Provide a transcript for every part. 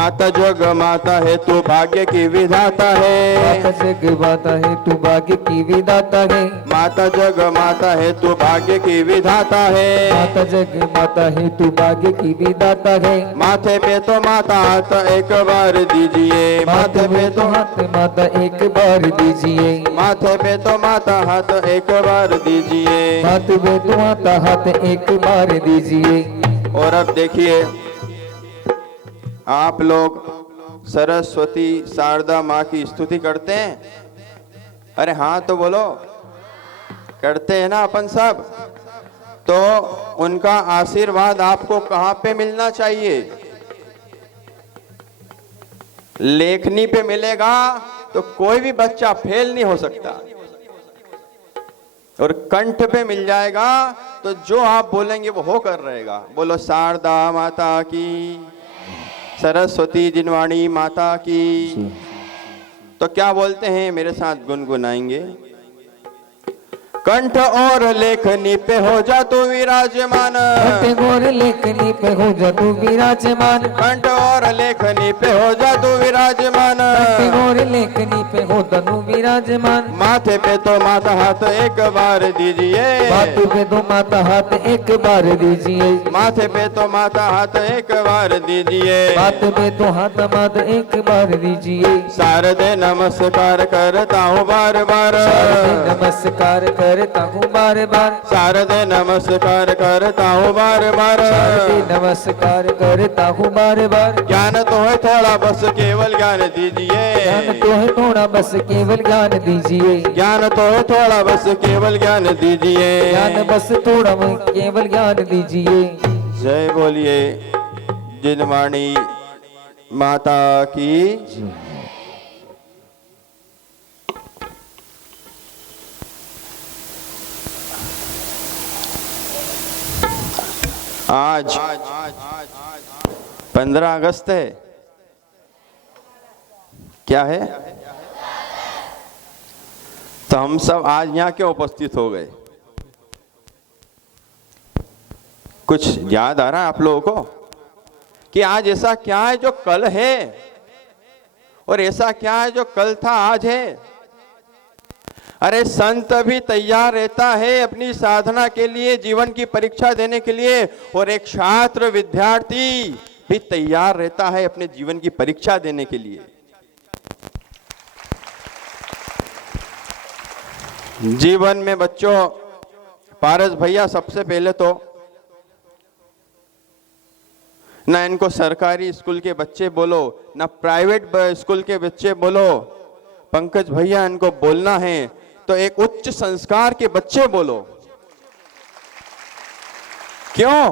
माता जग माता है तू भाग्य की विधाता है। माता जग माता है तू भाग्य की विधाता है। माता जग माता है तू भाग्य की विधाता है। माता जग माता है तू भाग्य की विधाता है। माथे पे तो माता हाथ एक बार दीजिए, माथे पे तो हाथ माता एक बार दीजिए। माथे पे तो माता हाथ एक बार दीजिए। माथे पे तो माता हाथ एक बार दीजिए। और अब देखिए, आप लोग सरस्वती शारदा माँ की स्तुति करते हैं? अरे हाँ तो बोलो, करते हैं ना अपन सब। तो उनका आशीर्वाद आपको कहाँ पे मिलना चाहिए? लेखनी पे मिलेगा तो कोई भी बच्चा फेल नहीं हो सकता, और कंठ पे मिल जाएगा तो जो आप बोलेंगे वो होकर रहेगा। बोलो शारदा माता की, सरस्वती जिनवाणी माता की। तो क्या बोलते हैं, मेरे साथ गुनगुनाएंगे। कंठ और लेखनी पे हो जा तू विराजमान, कंठ और लेखनी पे हो जा तू विराजमान। कंठ और लेखनी पे हो जा तू विराजमान। कंठ और लेखनी पे हो जा तू विराजमान। माथे पे तो माता हाथ एक बार दीजिए, माथे पे तो माता हाथ एक बार दीजिए। माथे पे तो माता हाथ एक बार दीजिए। माथे पे तो हाथ माता एक बार दीजिए। शारदे नमस्कार करता हूँ बार बार, नमस्कार करता हूँ बार बार। शारदे नमस्कार करता हूँ बार बार। नमस्कार करता हूँ बार बार। ज्ञान तो है थोड़ा बस केवल ज्ञान दीजिए, ज्ञान तो है थोड़ा बस केवल ज्ञान दीजिए। ज्ञान तो है थोड़ा बस केवल ज्ञान दीजिए। ज्ञान बस थोड़ा केवल ज्ञान दीजिए। जय बोलिए जिनवाणी माता की। आज 15 अगस्त है। क्या है? तो हम सब आज यहाँ क्यों उपस्थित हो गए? कुछ याद आ रहा है आप लोगों को कि आज ऐसा क्या है जो कल है, और ऐसा क्या है जो कल था आज है? अरे संत भी तैयार रहता है अपनी साधना के लिए, जीवन की परीक्षा देने के लिए, और एक छात्र विद्यार्थी भी तैयार रहता है अपने जीवन की परीक्षा देने के लिए। जीवन में बच्चों, पारस भैया सबसे पहले तो ना इनको सरकारी स्कूल के बच्चे बोलो, ना प्राइवेट स्कूल के बच्चे बोलो। पंकज भैया इनको बोलना है तो एक उच्च संस्कार के बच्चे बोलो। क्यों?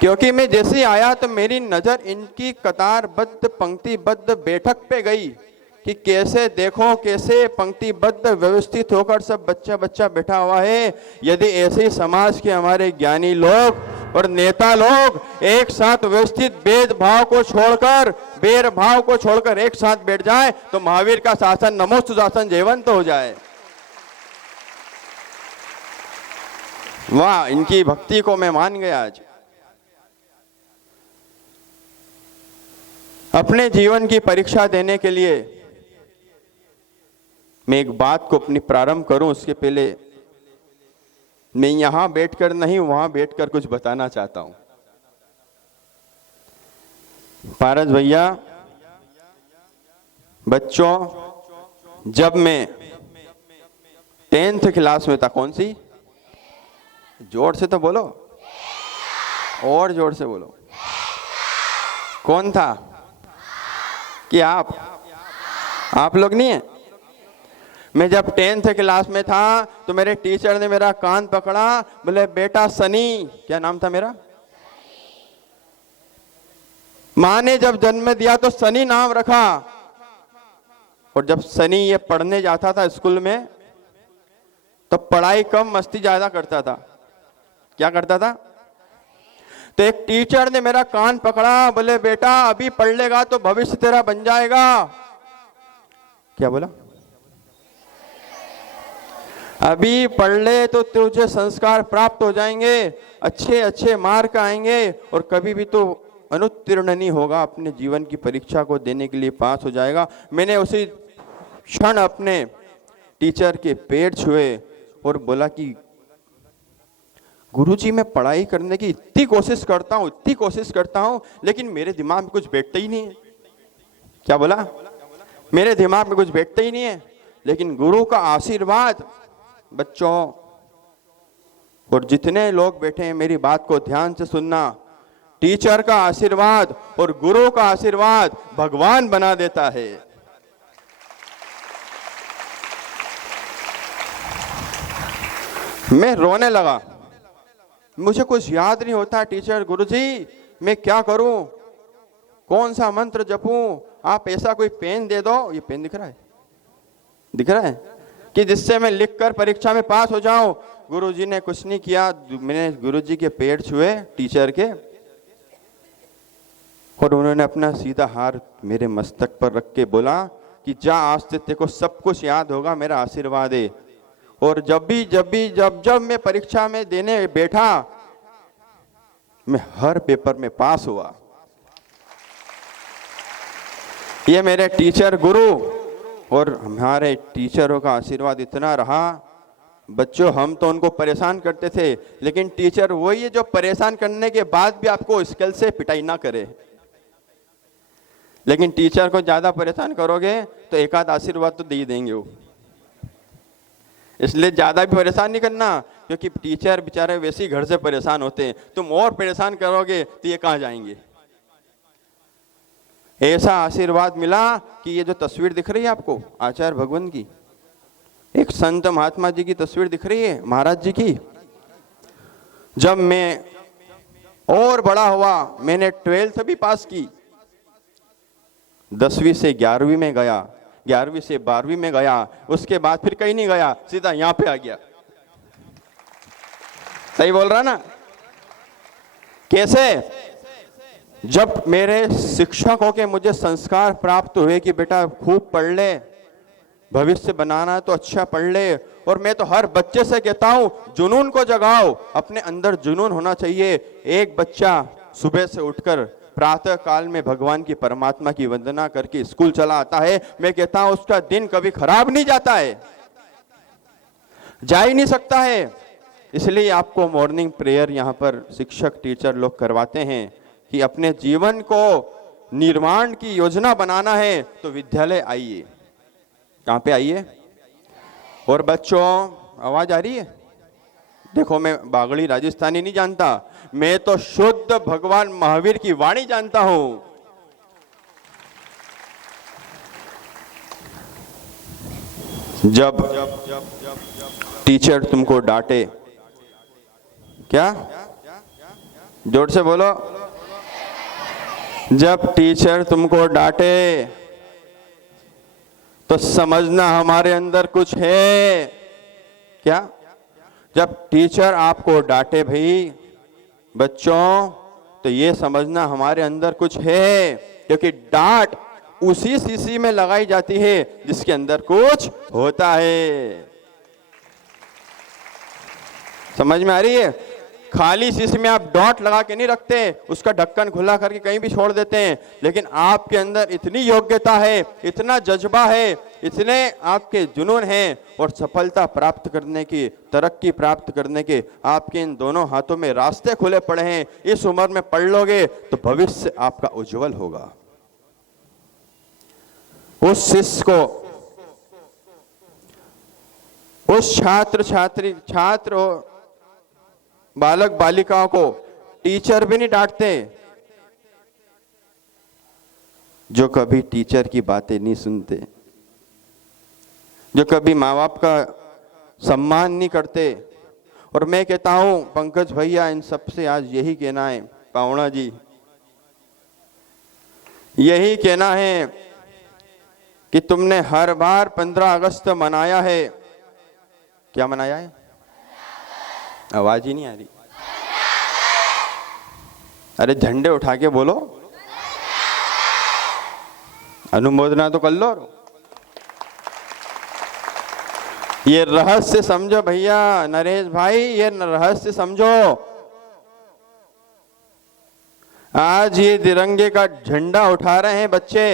क्योंकि मैं जैसे ही आया तो मेरी नजर इनकी कतारबद्ध पंक्तिबद्ध बैठक पे गई कि कैसे देखो, कैसे पंक्तिबद्ध व्यवस्थित होकर सब बच्चा बच्चा बैठा हुआ है। यदि ऐसे ही समाज के हमारे ज्ञानी लोग और नेता लोग एक साथ व्यवस्थित भेदभाव को छोड़कर, बैरभाव को छोड़कर एक साथ बैठ जाए तो महावीर का शासन नमोस्तु शासन जयवंत हो जाए। वाह, इनकी भक्ति को मैं मान गया। आज अपने जीवन की परीक्षा देने के लिए मैं एक बात को अपनी प्रारंभ करूं, उसके पहले मैं यहां बैठकर नहीं, वहां बैठकर कुछ बताना चाहता हूं। पारस भैया, बच्चों, जब मैं 10th क्लास में था, कौन सी? जोर से तो बोलो, और जोर से बोलो। कौन था? कि आप लोग नहीं है? मैं जब 10th क्लास में था तो मेरे टीचर ने मेरा कान पकड़ा, बोले बेटा सनी, क्या नाम था मेरा? माँ ने जब जन्म दिया तो सनी नाम रखा, और जब सनी ये पढ़ने जाता था स्कूल में तो पढ़ाई कम मस्ती ज्यादा करता था। क्या करता था? तो एक टीचर ने मेरा कान पकड़ा, बोले बेटा अभी पढ़ लेगा तो भविष्य तेरा बन जाएगा। क्या बोला? अभी पढ़ ले तो तुझे संस्कार प्राप्त हो जाएंगे, अच्छे अच्छे मार्क आएंगे, और कभी भी तो अनुत्तीर्ण नहीं होगा, अपने जीवन की परीक्षा को देने के लिए पास हो जाएगा। मैंने उसी क्षण अपने टीचर के पैर छुए और बोला कि गुरुजी, मैं पढ़ाई करने की इतनी कोशिश करता हूं, लेकिन मेरे दिमाग में कुछ बैठता ही नहीं है। क्या बोला? मेरे दिमाग में कुछ बैठता ही नहीं है। लेकिन गुरु का आशीर्वाद, बच्चों और जितने लोग बैठे हैं मेरी बात को ध्यान से सुनना, टीचर का आशीर्वाद और गुरु का आशीर्वाद भगवान बना देता है। मैं रोने लगा, मुझे कुछ याद नहीं होता। टीचर, गुरुजी मैं क्या करूं, कौन सा मंत्र जपूं, आप ऐसा कोई पेन दे दो। ये पेन दिख रहा है कि जिससे मैं लिखकर परीक्षा में पास हो जाऊं। गुरुजी ने कुछ नहीं किया। मैंने गुरुजी के पैर छुए टीचर के, और उन्होंने अपना सीधा हाथ मेरे मस्तक पर रख के बोला कि जा, आज से तेरे को सब कुछ याद होगा, मेरा आशीर्वाद है। और जब मैं परीक्षा में देने बैठा, मैं हर पेपर में पास हुआ। ये मेरे टीचर गुरु और हमारे टीचरों का आशीर्वाद इतना रहा। बच्चों, हम तो उनको परेशान करते थे, लेकिन टीचर वही है जो परेशान करने के बाद भी आपको स्केल से पिटाई ना करे। लेकिन टीचर को ज्यादा परेशान करोगे तो एक आध आशीर्वाद तो दे ही देंगे वो। इसलिए ज्यादा भी परेशान नहीं करना, क्योंकि टीचर बेचारे वैसे ही घर से परेशान होते हैं। तुम और परेशान करोगे तो ये कहाँ जाएंगे। ऐसा आशीर्वाद मिला कि ये जो तस्वीर दिख रही है आपको आचार्य भगवान की, एक संत महात्मा जी की तस्वीर दिख रही है, महाराज जी की। जब मैं और बड़ा हुआ, मैंने 12th भी पास की, 10वीं से 11वीं में गया, 11वीं से 12वीं में गया, उसके बाद फिर कहीं नहीं गया, सीधा यहां पे आ गया। सही बोल रहा ना? कैसे? जब मेरे शिक्षकों के मुझे संस्कार प्राप्त हुए कि बेटा खूब पढ़ ले, भविष्य बनाना है तो अच्छा पढ़ ले। और मैं तो हर बच्चे से कहता हूं, जुनून को जगाओ, अपने अंदर जुनून होना चाहिए। एक बच्चा सुबह से उठकर प्रातः काल में भगवान की, परमात्मा की वंदना करके स्कूल चला आता है, मैं कहता हूं उसका दिन कभी खराब नहीं जाता है, जा ही नहीं सकता है। इसलिए आपको मॉर्निंग प्रेयर यहाँ पर शिक्षक टीचर लोग करवाते हैं कि अपने जीवन को निर्माण की योजना बनाना है तो विद्यालय आइए। कहाँ पे आइए? और बच्चों, आवाज आ रही है? देखो, मैं बागड़ी राजस्थानी नहीं जानता, मैं तो शुद्ध भगवान महावीर की वाणी जानता हूं। जब टीचर तुमको डांटे, क्या? जोर से बोलो। जब टीचर तुमको डांटे तो समझना हमारे अंदर कुछ है। क्या? जब टीचर आपको डांटे भाई बच्चों, तो ये समझना हमारे अंदर कुछ है, क्योंकि डांट उसी शीशी में लगाई जाती है जिसके अंदर कुछ होता है। समझ में आ रही है? खाली शीशी में आप डॉट लगा के नहीं रखते, उसका ढक्कन खुला करके कहीं भी छोड़ देते हैं। लेकिन आपके अंदर इतनी योग्यता है, इतना जज्बा है, इतने आपके जुनून हैं और सफलता प्राप्त करने की, तरक्की प्राप्त करने के आपके इन दोनों हाथों में रास्ते खुले पड़े हैं। इस उम्र में पढ़ लोगे तो भविष्य आपका उज्जवल होगा। उस शिष्य को, उस छात्र बालक बालिकाओं को टीचर भी नहीं डांटते जो कभी टीचर की बातें नहीं सुनते, जो कभी माँ बाप का सम्मान नहीं करते। और मैं कहता हूं पंकज भैया, इन सबसे आज यही कहना है, पावना जी यही कहना है कि तुमने हर बार 15 अगस्त मनाया है। क्या मनाया है? आवाज ही नहीं आ रही। अरे झंडे उठा के बोलो, अनुमोदना तो कर लो। ये रहस्य समझो भैया, नरेश भाई, ये रहस्य समझो। आज ये तिरंगे का झंडा उठा रहे हैं बच्चे,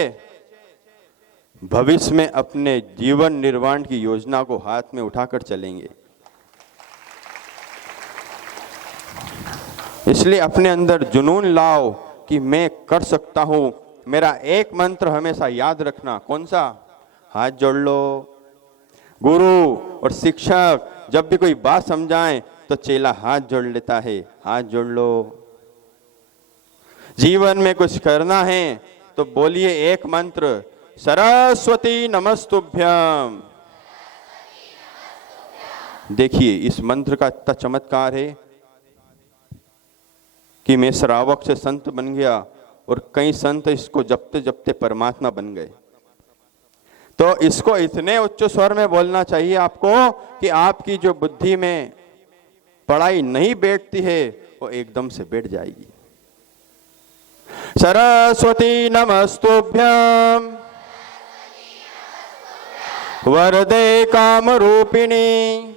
भविष्य में अपने जीवन निर्माण की योजना को हाथ में उठाकर चलेंगे। इसलिए अपने अंदर जुनून लाओ कि मैं कर सकता हूं। मेरा एक मंत्र हमेशा याद रखना, कौन सा? हाथ जोड़ लो। गुरु और शिक्षक जब भी कोई बात समझाएं तो चेला हाथ जोड़ लेता है, हाथ जोड़ लो। जीवन में कुछ करना है तो बोलिए एक मंत्र, सरस्वती नमस्तुभ्यम। देखिए इस मंत्र का इतना चमत्कार है कि मैं श्रावक से संत बन गया और कई संत इसको जपते जपते परमात्मा बन गए। तो इसको इतने उच्च स्वर में बोलना चाहिए आपको कि आपकी जो बुद्धि में पढ़ाई नहीं बैठती है वो एकदम से बैठ जाएगी। सरस्वती नमस्तुभ्यम वरदे काम रूपिणी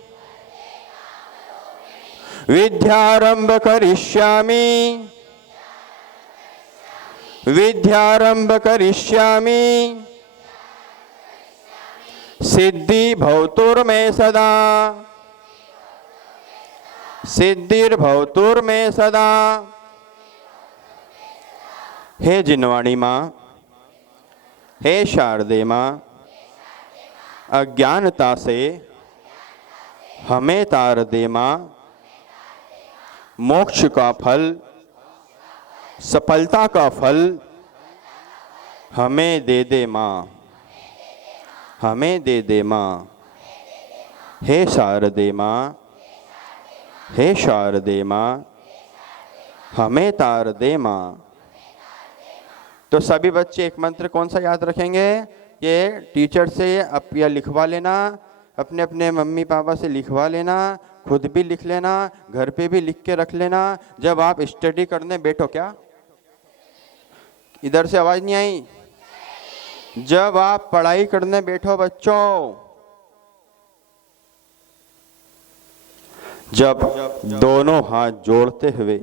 विद्यारंभ करिष्यामि विद्यारंभ करिष्यामि सिद्धि भवतुर्मे सदा सिद्धिर्भवतुर्मे सदा। हे जिनवाणी माँ, हे शारदे माँ, अज्ञानता से हमें तार दे माँ। मोक्ष का फल, सफलता का फल हमें दे दे माँ, हमें दे दे माँ। हे शारदे माँ, हे शारदे माँ, हमें तार दे माँ। तो सभी बच्चे एक मंत्र कौन सा याद रखेंगे? ये टीचर से आप या लिखवा लेना, अपने अपने मम्मी पापा से लिखवा लेना, खुद भी लिख लेना, घर पे भी लिख के रख लेना। जब आप स्टडी करने बैठो, क्या इधर से आवाज नहीं आई? जब आप पढ़ाई करने बैठो बच्चों, जब दोनों हाथ जोड़ते हुए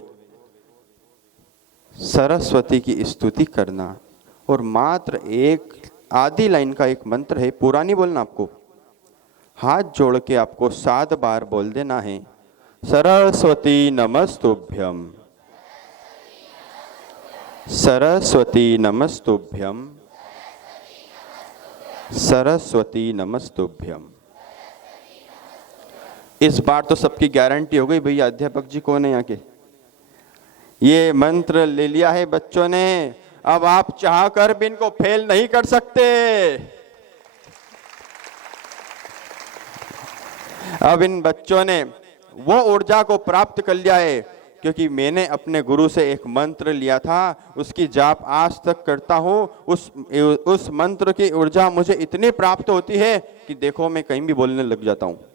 सरस्वती की स्तुति करना और मात्र एक आधी लाइन का एक मंत्र है, पूरा नहीं बोलना आपको, हाथ जोड़ के आपको 7 बार बोल देना है, सरस्वती नमस्तुभ्यम, सरस्वती नमस्तुभ्यम, सरस्वती नमस्तुभ्यम। इस बार तो सबकी गारंटी हो गई भैया। अध्यापक जी कौन है यहाँ के? ये मंत्र ले लिया है बच्चों ने, अब आप चाहकर भी इनको फेल नहीं कर सकते। अब इन बच्चों ने वो ऊर्जा को प्राप्त कर लिया है, क्योंकि मैंने अपने गुरु से एक मंत्र लिया था, उसकी जाप आज तक करता हूँ। उस मंत्र की ऊर्जा मुझे इतनी प्राप्त होती है कि देखो मैं कहीं भी बोलने लग जाता हूँ।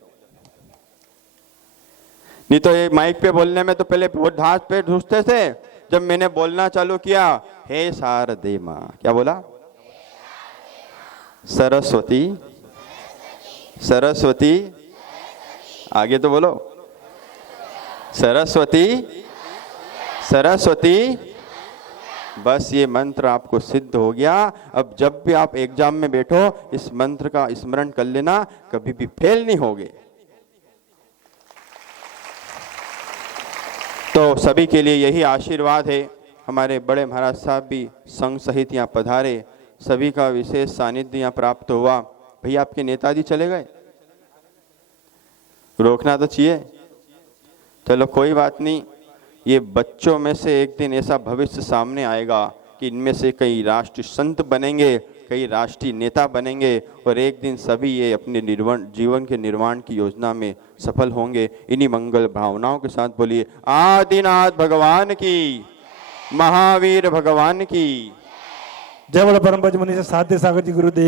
नहीं तो ये माइक पे बोलने में तो पहले बहुत हाथ पे ढूंढते थे। जब मैंने बोलना चालू किया, हे शारदे माँ, क्या बोला? सरस्वती, सरस्वती, आगे तो बोलो, सरस्वती, सरस्वती। बस ये मंत्र आपको सिद्ध हो गया। अब जब भी आप एग्जाम में बैठो इस मंत्र का स्मरण कर लेना, कभी भी फेल नहीं होगे। तो सभी के लिए यही आशीर्वाद है। हमारे बड़े महाराज साहब भी संघ सहित यहाँ पधारे, सभी का विशेष सानिध्य यहाँ प्राप्त हुआ। भैया आपके नेताजी चले गए, रोकना तो चाहिए। चलो कोई बात नहीं, ये बच्चों में से एक दिन ऐसा भविष्य सामने आएगा कि इनमें से कई राष्ट्रीय संत बनेंगे, कई राष्ट्रीय नेता बनेंगे और एक दिन सभी ये अपने जीवन के निर्माण की योजना में सफल होंगे। इन्हीं मंगल भावनाओं के साथ बोलिए आदिनाथ भगवान की, महावीर भगवान की जय बोलो परम पूज्य मुनि साध्य सागर जी गुरुदेव।